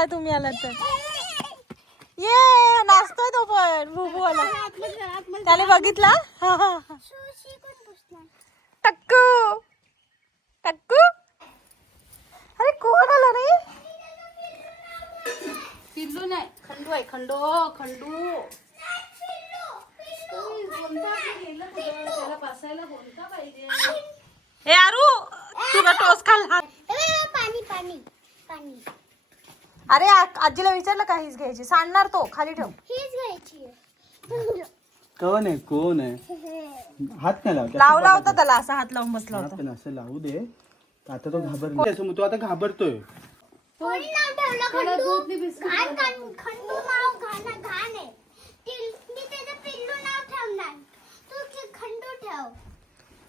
आलाय तुम्ही आलात तर. ये नाचतोय तो पण बुबू आला. त्याने बघितला. टक्कू टक्कू. अरे कोण आला रे? पिल्लू नाही, खंडू आहे. खंडू खंडू त्याला बसायला कोणता पाहिजे? ए आरू तुला टोस खाल. पाणी पाणी पाणी. अरे आजीला विचारलं का हीच घ्यायची? सांडणार तो. खाली ठेव. हीच घ्यायची. कोण आहे कोण आहे? हात नाही लावत. लावला होता त्याला, असा हात लावून बसला होता. पण असं लावू दे. आता तो घाबरतो. तो आता घाबरतोय. कोणी नाव ठेवलं खंडू? घाण खंडू नाव घाण आहे. मी त्याचं पिल्लू नाव ठेवणार. तू खंडू ठेव.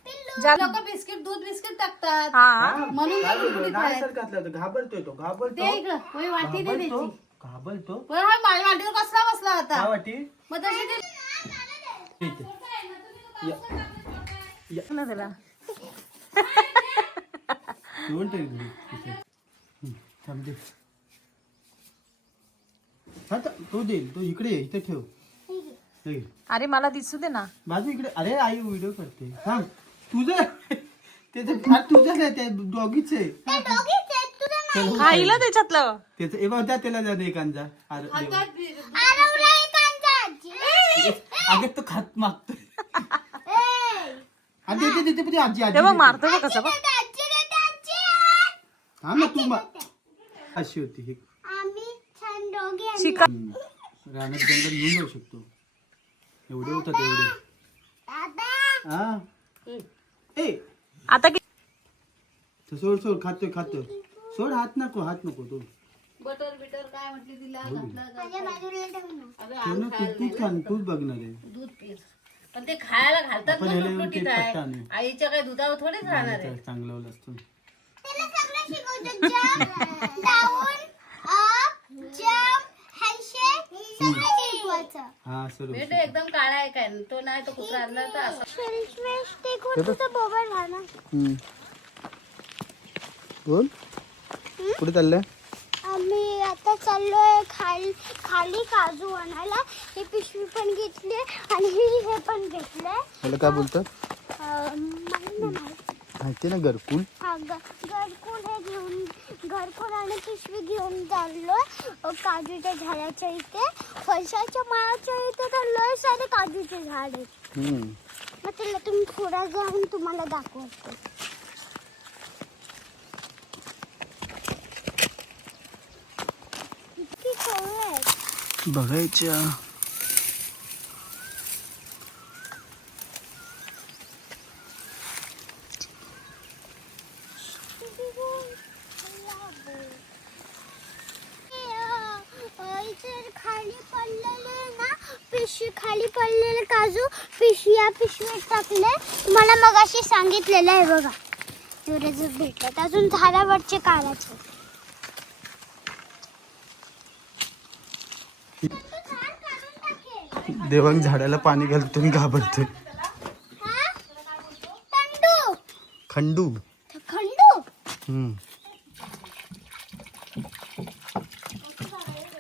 पिल्लू. लोक बिस्किट दूध बिस्किट टाकतात हा म्हणून घाबरतोय तो. घाबरतो. ते इकडं होय, वाटी दे त्याची. घाबरतो. होय, हा माझ्या वाटीवर कसला बसला होता. काय वाटी? मग तशी ते इथे. ना त्याला. घेऊन ठेव इथे. थांब दे. हा तो देईल. तो इकडे ये, इथे ठेव. हे घे. अरे मला दिसू दे ना. बाजू इकडे. अरे आई व्हिडिओ करते. थांब. तुझं त्याचं फार तुझंच आहे. ते डॉगीच आहे. त्या दोघीच आहेत. तुझं नाही. खाईला त्याच्यातलं. त्याचं ए बाबा त्याला जा एक अंजा. आरवला एक अंजा आजी. अगं तो खात मागतोय. आजी आजी आजी आजी ते बघ मारतो बघ कसं बघ. आजी देते आजी. हा ना तू अशी होती ही. आम्ही छान दोघी आणि शिका. रानात जंगल घेऊन जाऊ शकतो. एवढे होतात एवढे. दादा. हा ए आता की सोड सोड. खातोय सोड. हात नको तू. बटर बिटर काय म्हटली तिला घातलं माझ्या बाजूला ठेव ना. तो ना तूच खान. तूच बघणार आहे. दूध पीर. पण ते खायला घालतात आपण ना ह्याला लुटलुटीत केक आहे. पट्टा आणू. आईच्या काय दुधावर थोडीच राहणार आहे. चांगलं होईल असतं. त्याला सगळं शिकवतो. Jump, down, up, jump, handshake सगळं शिकवायचं. हा सर्व. बेटे एकदम काळा आहे काय तो नाही तो कुत्रा आणला तर असं ते कोणतं तर बोबड राहणार. बोल कुठे चाललंय? आम्ही आता चाललोय खाली काजू आणायला. ही पिशवी पण घेतली आणि हे पण घेतलंय. मला काय बोलतात मला नाही माहित. माहिती ना घरकुल. हा घरकुल आणि पिशवी घेऊन चाललोय काजूच्या झाडाच्या इथे. फणसाच्या माळाच्या इथे तर लय सारे काजूचे झाड आहेत. मग त्याला तुम्ही थोडा जाऊन तुम्हाला दाखवतो. किती कवळे आहेत. बघायच्या. खाली पडलेले ना पिशवी. खाली पडलेले काजू पिशवीत टाकले. मला मगाशी सांगितलेलं आहे बघा. एवढे जर भेटत अजून झाडावरचे काढायचे. देवांग झाडाला पाणी घालतो आणि घाबरतोय. खंडू.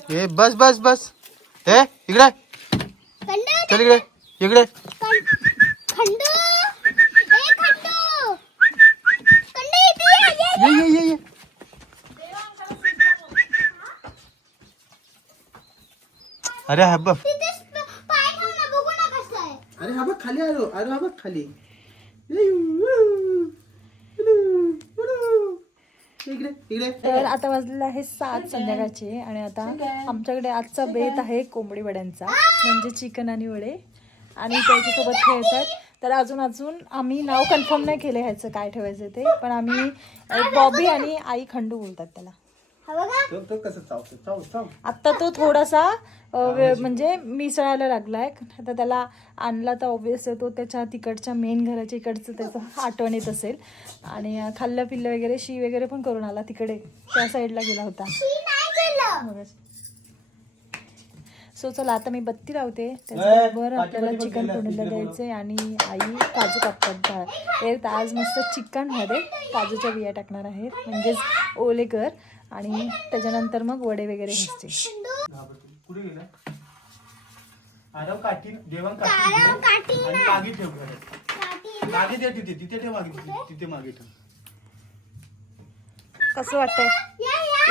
ए बस बस बस. ए इकडे चल. इकडे खंडू. ये. अरे हा बघ. अरे हा बघ खाली आलो. अरे हा बघ खाली. तर आता वाजलेले आहे 7 संध्याकाळचे आणि आता आमच्याकडे आजचा बेत आहे कोंबडी वड्यांचा, म्हणजे चिकन आणि वडे, आणि त्याच्यासोबत खेळतात. तर अजून आम्ही नाव कन्फर्म नाही केलं ह्याचं काय ठेवायचं ते, पण आम्ही बॉबी आणि आई खंडू बोलतात त्याला. आता तो थोडासा म्हणजे मिसळायला लागलाय. आता त्याला आणला तर ऑब्विस तो त्याच्या तिकडच्या मेन घराच्या इकडचं त्याचं आठवण येत असेल. आणि खाल्लं पिल्लं वगैरे शी वगैरे पण करून आला. तिकडे त्या साईडला गेला होता. सो चला आता मी बत्ती लावते. त्याच्याबरोबर आपल्याला चिकन तोडून द्यायचे आणि आई काजू कापतात. आज मस्त चिकनमध्ये काजूच्या बिया टाकणार आहेत, म्हणजेच ओलेकर. आणि त्याच्यानंतर मग वडे वगैरे भाजते. कुठे गेला आरव? काठी देवान काठी घे आणि मागे ठेव घरात. मागे दे तिथे तिथे ठेव मागे तिथे मागे ठेव. कसं वाटतंय?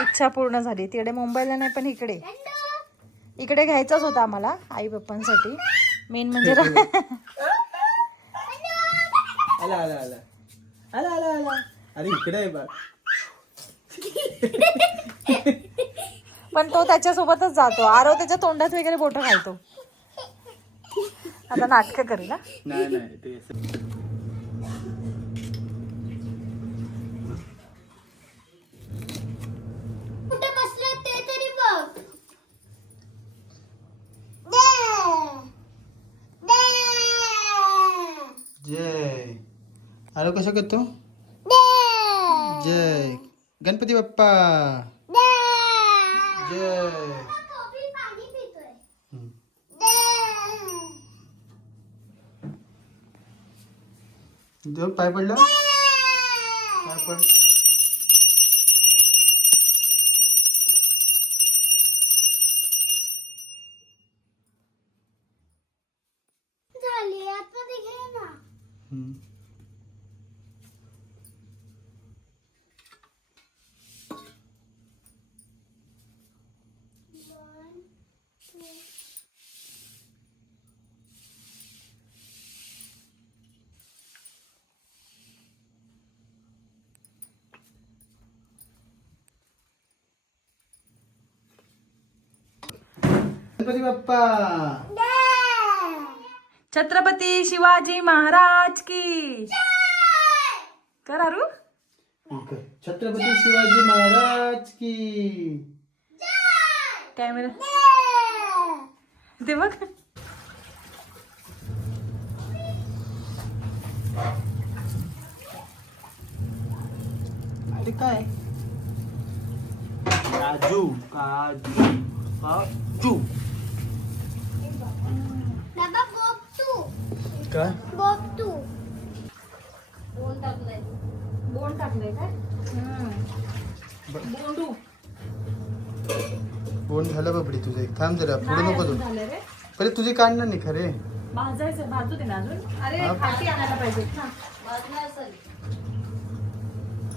इच्छा पूर्ण झाली. तिकडे मुंबईला नाही पण इकडे घ्यायचाच होता आम्हाला आई पप्पांसाठी. मेन म्हणजे आला आला आला आला आला आला. अरे इकडे आहे बघ. पण तो त्याच्यासोबतच जातो. आरव त्याच्या तोंडात वगैरे बोटं घालतो. आता नाटकं करेल ना. नाही नाही ते कुठे बसले ते तरी बघ. जय. आरव कसं करतो? जय गणपती बाप्पा जय. पाणी पितोय. देव पाय पडलं. पाय पड. झाली आता ते घे ना. गणपती बाप्पा. छत्रपती शिवाजी महाराज की कर आरू. छत्रपती शिवाजी महाराज की. कॅमेरा ते बघ. अरे काय काजू काजू काजू. बाबा बघ तू. काय बघ तू. बोल टाकलंय. बोंड टाकलंय काय? बोंडू फोन झालं बाबडी तुझं. एक थांब जरा पुढे नको तू. झालं रे. पहिले तुझे काढणार नाही खरे. भाजायचं भाजू दे ना अजून. अरे हा. खाटी आणायला पाहिजे ना. बाजूला असेल.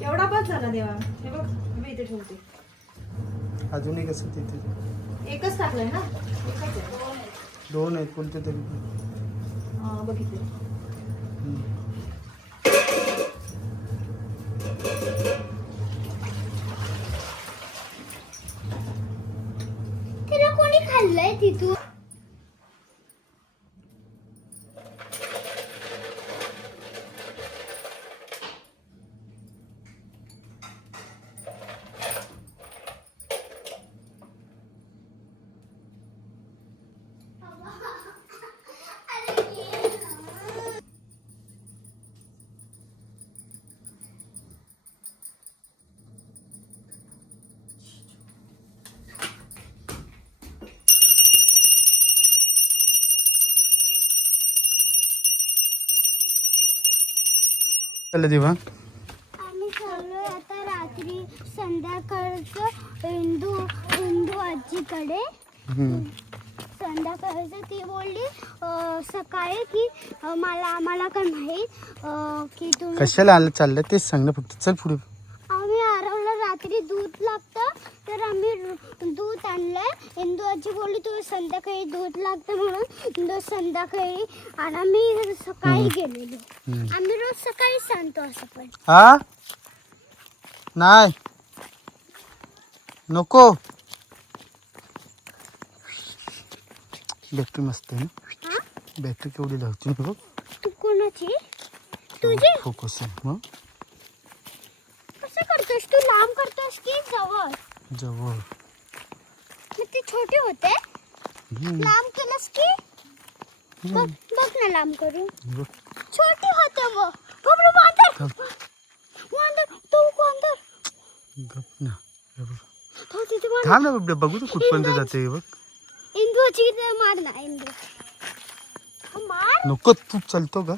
एवढा बस झाला देवा. हे बघ मी इथे ठेवते. अजूनही कसं तिथे एकच टाकलंय ना. एकच आहे. दोन आहेत कोणते तरी. बघितले. तिला कोणी खाल्लंय तिथून? चला देवा. आम्ही चाललोय आता रात्री संध्याकाळचं इंदू आजीकडे. संध्याकाळचं ती बोलली सकाळी की आम्हाला काय माहीत की तुम्ही. कशाला आलं चाललं तेच सांग ना फक्त. चल पुढे. आम्ही आरवला रात्री दूध लागतं तर आम्ही दूध आणलंय. इंदू आजी बोलली तुला संध्याकाळी दूध लागतं म्हणून संध्याकाळी आणि आम्ही सकाळी गेलेलो. आम्ही रोज सकाळी सांगतो असं. पण हा नाही नको. बॅटरी मस्त आहे ना. हा बॅटरी केवढी लावते बघ. तू कोणाची? तुझी? फोकस आहे मग. कसं करतोस तू? लांब करतोस की जवळ? जवळ. मग ते छोटे होते. लांब केलंस की बघ ना लांब करून. बघ. छोटे होते मग. बापरे वांदर. वांदर तू वांदर. गप ना. हो तिथे वांदर. थांब ना बाबडे बघू तू कुठपर्यंत जाते बघ. इंदूची मार ना इंदू. मार. नको तू चलतो का.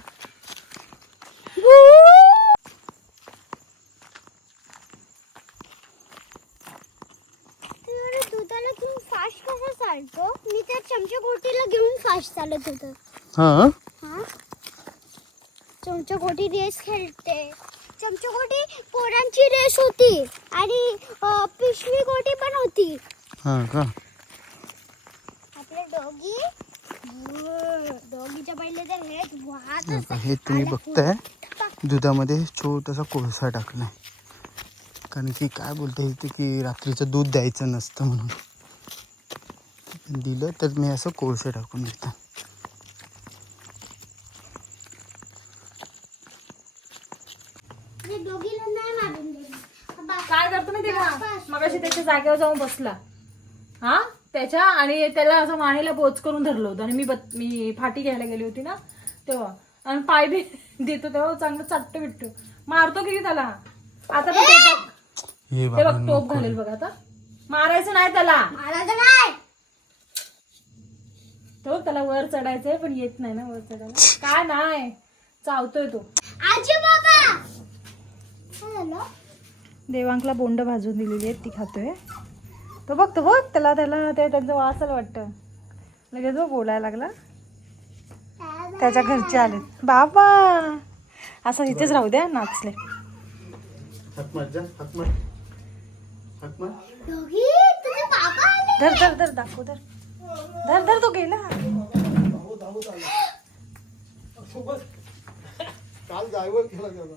फास्ट चालत होतं. हा हा चमचगोटी रेस खेळते. चमचगोटी पोरांची रेस होती आणि पिशवी गोटी पण होती. हा का आपले डॉगीच्या पहिले तर हेच वाहत हे तुम्ही बघताय दुधामध्ये छोटासा कोळसा टाकलाय कारण की काय बोलता येते की रात्रीचं दूध द्यायचं नसतं म्हणून दिलं तर मी असं कोळसा टाकून देतो. डॉगीला नाही मारून दिलं. काय करतो माहिती का मगाशी त्याच्या जागेवर जाऊन बसला हा त्याच्या आणि त्याला असं मानेला बोच करून धरलं होतं आणि मी फाटी घ्यायला गेली होती ना तेव्हा आणि पाय बी देतो तेव्हा चांगलं चट्ट बिट्टू मारतो की त्याला. आता बघ हे ते बघ टोप घालेल बघ आता. मारायचं नाही त्याला. मारायचं नाही. तो त्याला वर चढायचंय पण येत नाही ना वर चढायला. काय नाही चावतोय तो. आजी बाबा काय झालं? देवांकला बोंड भाजून दिलेली आहेत ती खातोय. तो बघ त्याला ते त्यांचं वाचायला वाटतं लगेच बघ बोलायला लागला. त्याच्या घरचे आले बाबा असं इथेच राहू द्या नाचले. हाक मार जा, हाक मार. हाक मार. डॉगी तुझे बाबा आले. धर दाखव धर तो गेला. काल जायवर केला त्याला.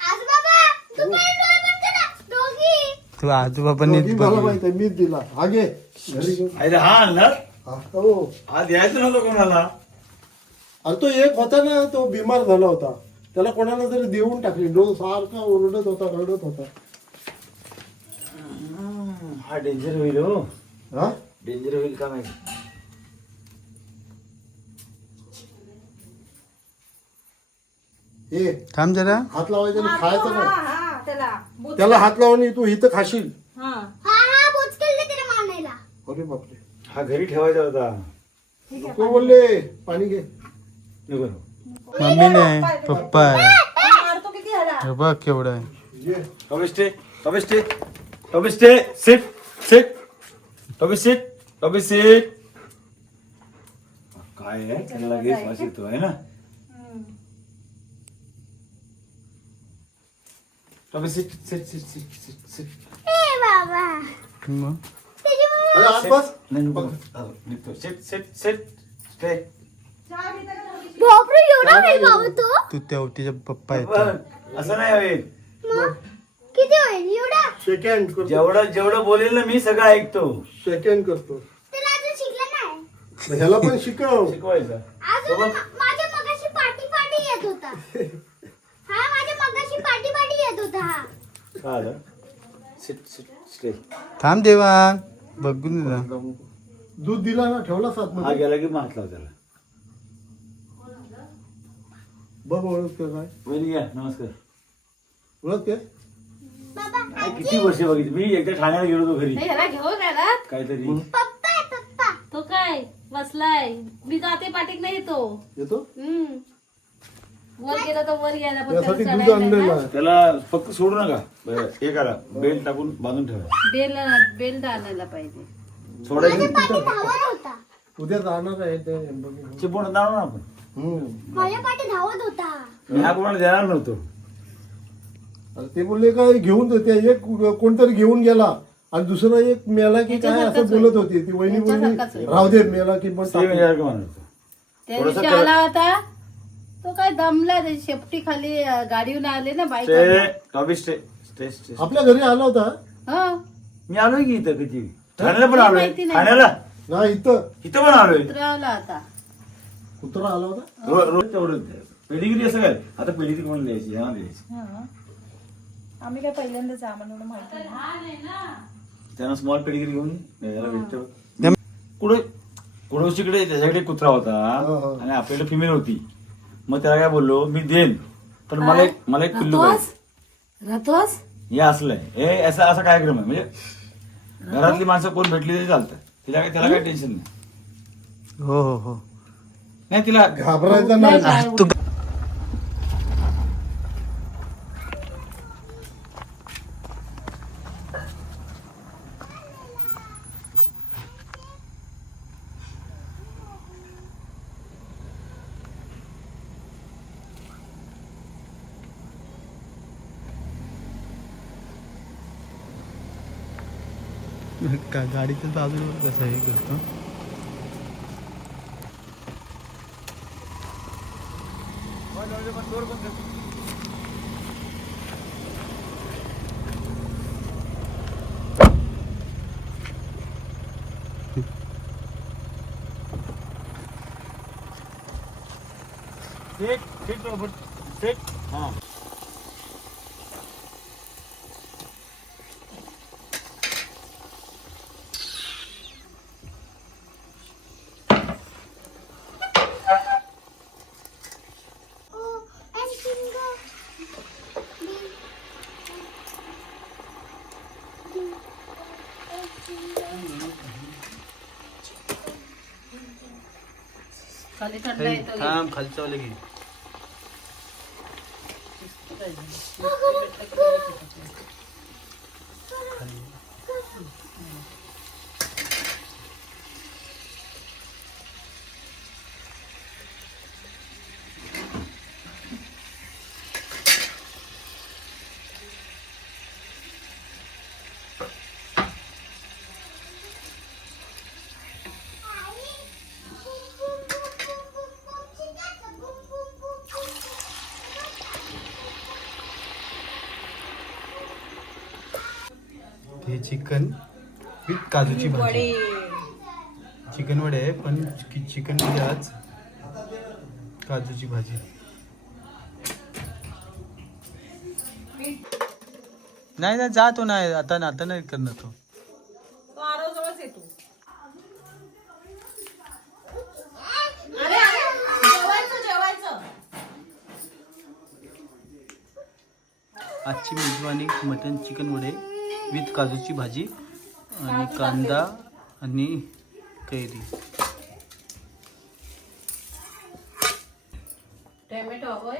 आज बाबा तू पण डोळे बंद कर. डॉगी तू आजोबांनी मला माहिती आहे, मीच दिला. हा घे घरी घेऊन. अरे हा आणला हा, हो. हा द्यायचं नव्हतं कोणाला. अरे तो एक होता ना तो बिमार झाला होता त्याला कोणाला तरी देऊन टाकली. सारखा ओरडत होता रडत होता. हा डेंजर होईल हो. हा डेंजर होईल का माहिती. हे थांब जरा. हात लावायचा आणि खायचं नाही. त्याला त्याला हात लावून तू इथं खाशील. हा हा बोच केलं त्याला मारायला. अरे बापरे. हा घरी ठेवायचा होता. नको बोलले पाणी घे. नको. मम्मी नाही पप्पा आहे. मारतो किती ह्याला. हे बघ केवढं आहे. ये. Toby stay sit Toby sit. काय आहे त्याला लगेच वास येतो आहे ना. Toby seat. ए बाबा मग त्याची बाबा अरे आत बस. नाही नको. Sit stay. बापरे एवढा होईल बाबा तो. तू तेव्हा तिच्या पप्पा येतो. असं नाही होईल. मग किती होईल एवढा. सेकंड करतो. जेवढं बोलेल ना मी सगळं ऐकतो. सेकंड करतो. त्याला अजून शिकलं नाही. मग ह्याला पण शिकव. शिकवायचं. अजून माझ्या मगाशी पाठी येत होता. हा माझ्या मगाशी पाठी येत होता हा. काय आलं. Sit stay. थांब देवा बघून दे ना. दूध दिला ना ठेवला सात हा मध्ये. गेला की मात लाव त्याला. बघ ओळखते काय. वहिनी घ्या नमस्कार. ओळखते. बाबा काय किती वर्ष बघितली मी. एकदा ठाण्याला गेलो होतो घरी ह्याला घेऊन आला काहीतरी. पप्पा आहे पप्पा. तो काय बसलाय. मी जाते पाठीक नाही तो. येतो वर गेला तर वर गेला पण त्यासाठी त्याला दूध चढायला आणलेलं ना. आहे. त्याला फक्त सोडू नका. हे करा बेल्ट टाकून बांधून ठेवा. बेल्ट आणायला पाहिजे. सोडायचं पाठी धावत होता. उद्या जाणार आहे ते बघ. चिपवून जाणार ना आपण. माझ्या पाठी धावत होता. मी हा कोणाला देणार नव्हतो. अरे ते बोलले काय घेऊन देते. एक कोणतरी घेऊन गेला आणि दुसरा एक मेला की काय असं बोलत होती ती वहिनी बोलली राहू दे मेला की पण सेम टाकू. यासारखं म्हणत होतो. त्या थोडंसं दिवशी आला होता तो काय दमला. त्याची शेपटी खाली गाडीहून आले ना bike. Stay Toby stay stay stay. आपल्या घरी आला होता हो मी आलोय की इथं किती. ठाण्याला पण आलोय. माहिती नाही. ठाण्याला ना इथं पण आलोय. उतरावला आता. कुत्रा आला होता. रोज तेवढं पेडिगिरी असं काय. आता पेडिगिरी कोणाला द्यायची ह्याला द्यायची. हा आम्ही काय पहिल्यांदाच आहे, आम्हाला एवढं माहिती नाही. त्यानं स्मॉल पेडिगिरी घेऊन याला भेटतो. कुडवशीकडे त्याच्याकडे कुत्रा होता आणि आपल्याकडे फिमेल होती. मग त्याला काय बोललो मी देईन पण मला एक पिल्लू पाहिजे. राहतोस हे असलंय. हे असा कार्यक्रम आहे. म्हणजे घरातली माणसं कोण भेटली तरी चालतं. त्याला काही टेन्शन नाही. हो हो हो नाही तिला घाबरायचं नाही. तू गाडीच्या बाजूला कसं हे करतो. हा. खाली थंड येतो थांब खालचं वाले घे. हे चिकन विथ काजूची भाजी. चिकन वडे आहे पण चिकन मध्ये आज काजूची भाजी. नाही नाही जातो नाही आता नाही करणार तो. आरोजवळच येतो. आजची मेजवानी मटन चिकन वडे विथ काजूची भाजी आणि कांदा आणि कैरी. टोमॅटो हवंय.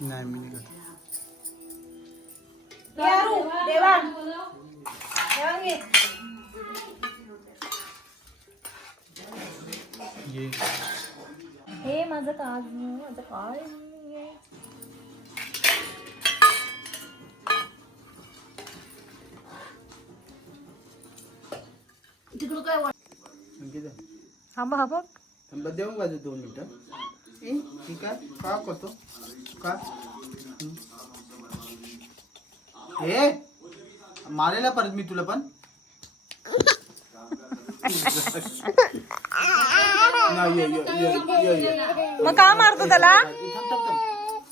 नाही मी नाही खात. ये हे माझं काजू माझं काय तिकडं काय हा बघ देऊन बाजू 2 मिनिटं. ठीक आहे का करतो का हे मारेला परत मी तुला पण. मग का मारतो त्याला.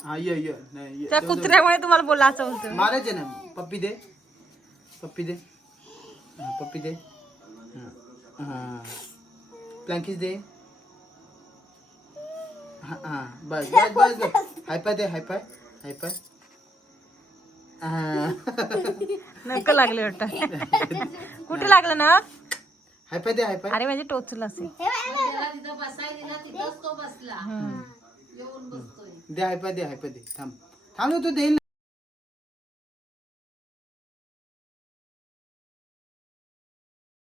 हा ये नाही त्या कुत्र्यामुळे तुम्हाला बोला असं बोलतो. मारायचे ना. पप्पी दे पप्पी दे. हा, पप्पी दे. हा प्लँकीज दे. हा बस बस बस. हायपाय दे हायपाय हायपाय. नक्क लागले वाटत. कुठे लागलं ना. हायपाय दे हायपाय. अरे म्हणजे टोचलं असेल. त्याला तिथं बसायला दिला तिथंच तो बसला. येऊन बसतोय. दे हायपाय दे हायपाय दे. थांब थांब तो देईल.